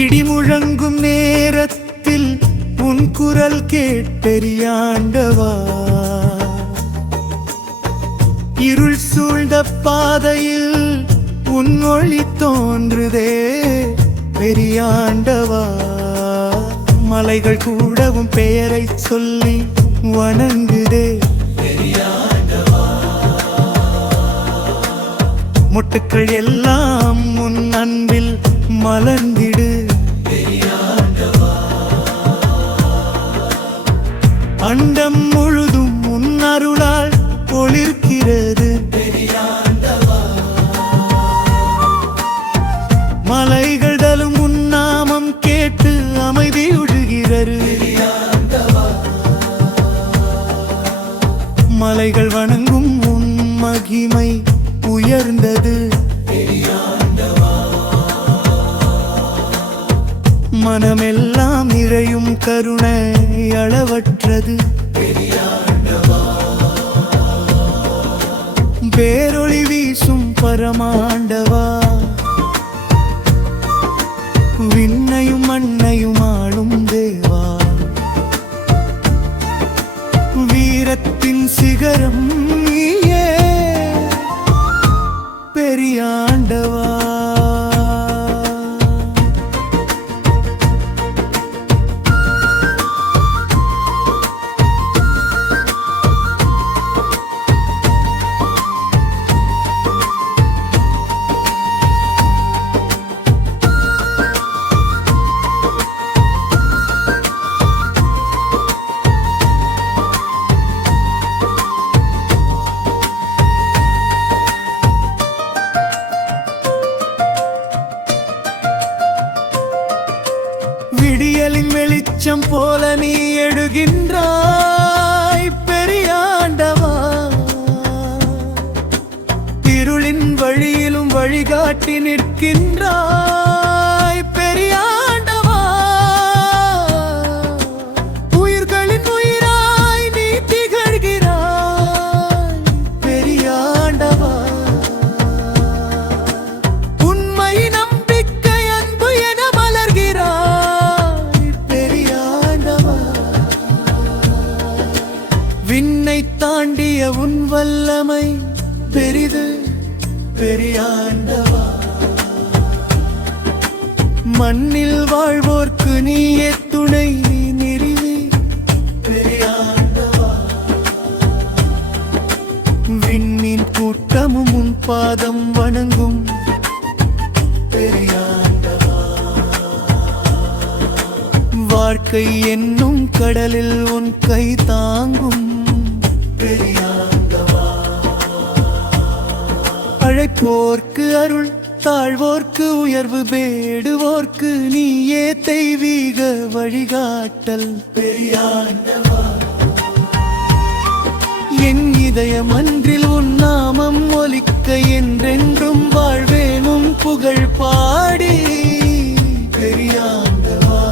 இடி முழங்கும் நேரத்தில் உன் குரல் கேட்டெரியாண்டவா, இருள் சூழ்ந்த பாதையில் உன் ஒளி தோன்றுதே பெரியாண்டவா. மலைகள் கூடவும் பெயரை சொல்லி வணங்குதே பெரியாண்டவா. மொட்டுக்கள் எல்லாம் உன் அன்பில் மலர்ந்திடு பெரியாண்டவா. அண்டம் முழுதும் உன் அருளால் ஒளிர்கிறது பெரியாண்டவா. மலைகள் தலும் உன் நாமம் கேட்டு அமைதி ஒழுகிறது பெரியாண்டவா. மலைகள் வணங்கும் உன் மகிமை உயர்ந்தது பெரியாண்டவா. மனமெல்லாம் நிறையும் கருணை அளவற்றது பெரியாண்டவா. பேரொளி வீசும் பரமாண்டவா, விண்ணையும் மண்ணையும் ஆளும் தேவா. வீரத்தின் சிகரம் நீயே பெரியாண்டவா. விடியலின் வெளிச்சம் போல நீ எழுகின்றாய் பெரியாண்டவா. இருளின் வழியிலும் வழிகாட்டி நிற்கின்றாய் பெரியாண்டவா. உயிர்களின் உயிராய் நீ திகழ்கிறாய் பெரியாண்டவா. உண்மை நம்பிக்கை அன்பு என மலர்கிறாய் பெரியாண்டவா. விண்ணை தாண்டிய உன் வல்லமை பெரிது பெரியாண்டவா. மண்ணில் வாழ்வோர்க்கு நீயே துணை நிறுவி பெரியாண்டவா. விண்ணின் கூட்டமும் உன் பாதம் வணங்கும் பெரியாண்டவா. வாழ்க்கை என்னும் கடலில் உன் கை தாங்கும் பெரியாண்டவா. அழைப்போர்க்கு அருள், தாழ்வோர்க்கு உயர்வு, வேடுவோர்க்கு நீயே தெய்வீக வழிகாட்டல் பெரியாண்டவா. என் இதயம் அன்றில் உன் நாமம் ஒலிக்க என்றென்றும் வாழ்வேன் உன் புகழ் பாடி பெரியாண்டவா.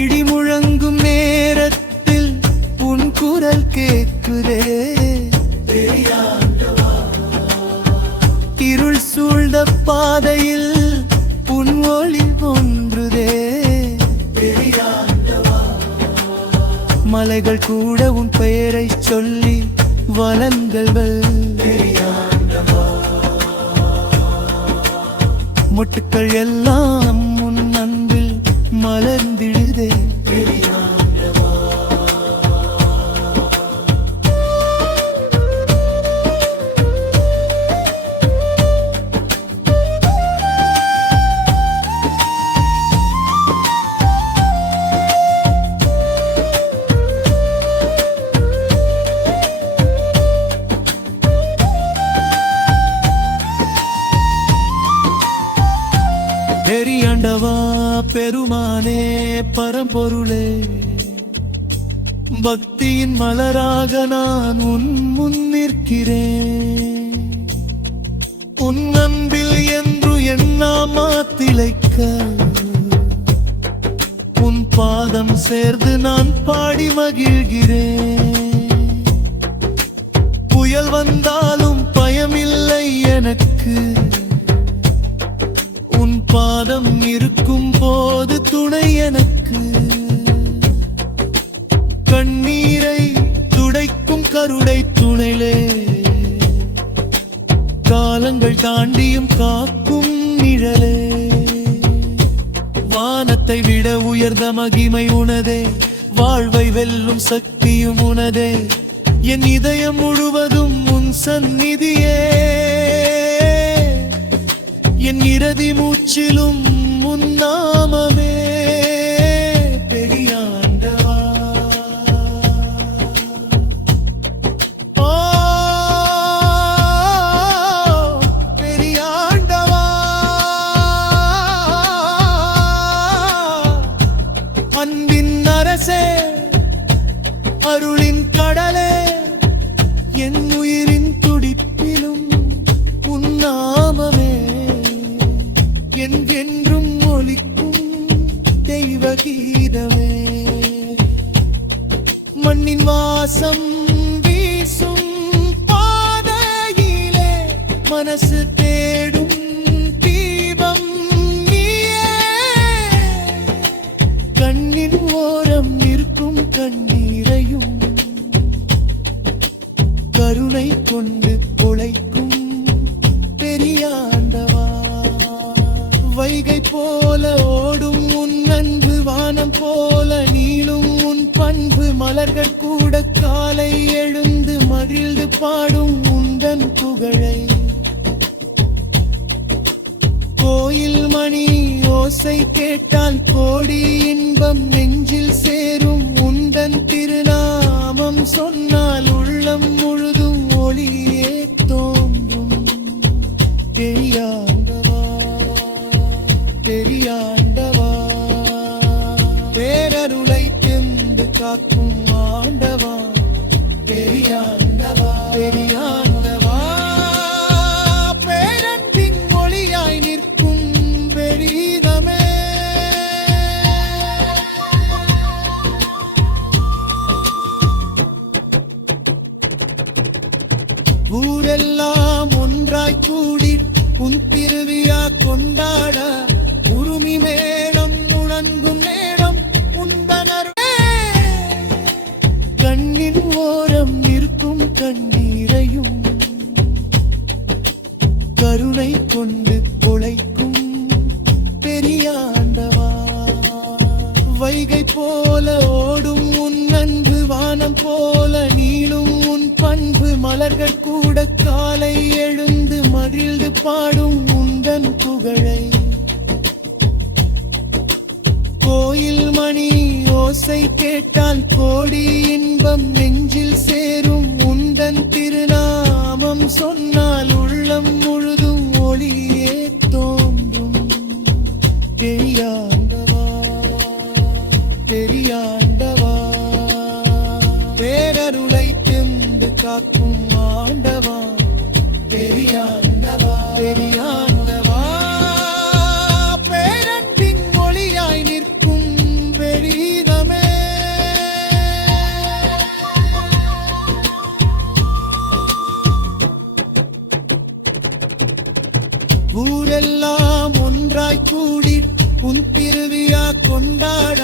இடி முழங்கும் நேரத்தில் உன் குரல் கேட்குதே பெரியாண்டவா. இருள் சூழ்ந்த பாதையில் உன் ஒளி ஒன்றுதே பெரியாண்டவா. மலைகள் கூட உன் பெயரை சொல்லி வளங்கள் பெரியாண்டவா. மொட்டுக்கள் எல்லாம் உன் அன்பில் மலர்ந்திடுதே பெரியாண்டவா. பெரியாண்டவா பெருமானே பரம்பொருளே, பக்தியின் மலராக நான் உன் முன் நிற்கிறேன். உன் அன்பில் என்று எண்ணாமா திளைக்க உன் பாதம் சேர்ந்து நான் பாடி மகிழ்கிறேன். புயல் வந்தாலும் பயமில்லை எனக்கு, பாதம் இருக்கும் போது துணை எனக்கு, கண்ணீரை துடைக்கும் கருணை துணைலே, காலங்கள் தாண்டியும் காக்கும் நிழலே. வானத்தை விட உயர்ந்த மகிமை உனதே, வாழ்வை வெல்லும் சக்தியும் உனதே. என் இதயம் முழுவதும் உன் சந்நிதியே, என் இறுதி மூச்சிலும் உன் நாமமே. பெரியாண்டவா, ஓ பெரியாண்டவா, அன்பின் அரசே, அருளின் கடலே, என் உயிரின் துடிப்பிலும் உன் நாமமே. என்றும் ஒலிக்கும் தெய்வ கீதமே. மண்ணின் வாசம் வீசும் பாதையிலே மனசு தேடும் தீபம் நீயே. கண்ணின் ஓரம் நிற்கும் கண்ணீரையும் கருணை கொண்டு பொழைக்கும் பெரியாண்டவா. வைகை போல ஓடும் உன் அன்பு, வானம் போல நீளும் உன் பண்பு. மலர்கள் கூட காலை எழுந்து மகிழ்ந்து பாடும் உந்தன் புகழை. கோயில் மணி ஓசை கேட்டால் கோடி இன்பம் நெஞ்சில் சேரும். உந்தன் திருநாமம் சொன்னால் உள்ளம் முழுதும் ஒளியே தோன்றும். பெரியாண்டவா, பெரியாண்டவா, பேரருளை தெந்து காக்கும் ஆண்டவா. பெரியாண்டவா, பெரியாண்டவா, பேரன்பின் மொழியாய் நிற்கும் பெரிதமே. ஊரெல்லாம் ஒன்றாய் கூடி உன் திருவிழா கொண்டாட, உருமி மேடம் முழங்கும் நேரம் உந்தனரே. கண்ணின் ஓரம் நிற்கும் கண்ணீரையும் கருணை கொண்டு பொழைக்கும் பெரியாண்டவா. வைகை போல ஓடும் உன் அன்பு, வானம் போல நீளும் உன் பண்பு. மலர்கள் கூட காலை எழுந்து மகிழ்ந்து பாடும் உந்தன் புகழை. கோயில் மணி ஓசை கேட்டால் கோடி இன்பம் நெஞ்சில் சேரும். உந்தன் திருநாமம் சொன்னால் உள்ளம் முழுதும் ஒளியே தோன்றும். பெரியாண்டவா, பெரியாண்டவா, பேரருளை தெந்து காக்கும் ஆண்டவா. பெரியாண்டவா, பெரியாண்டவா, பேரன்பின் மொழியாய் நிற்கும் பெரிதமே. ஊரெல்லாம் ஒன்றாய் கூடி உன் திருவிழா கொண்டாட,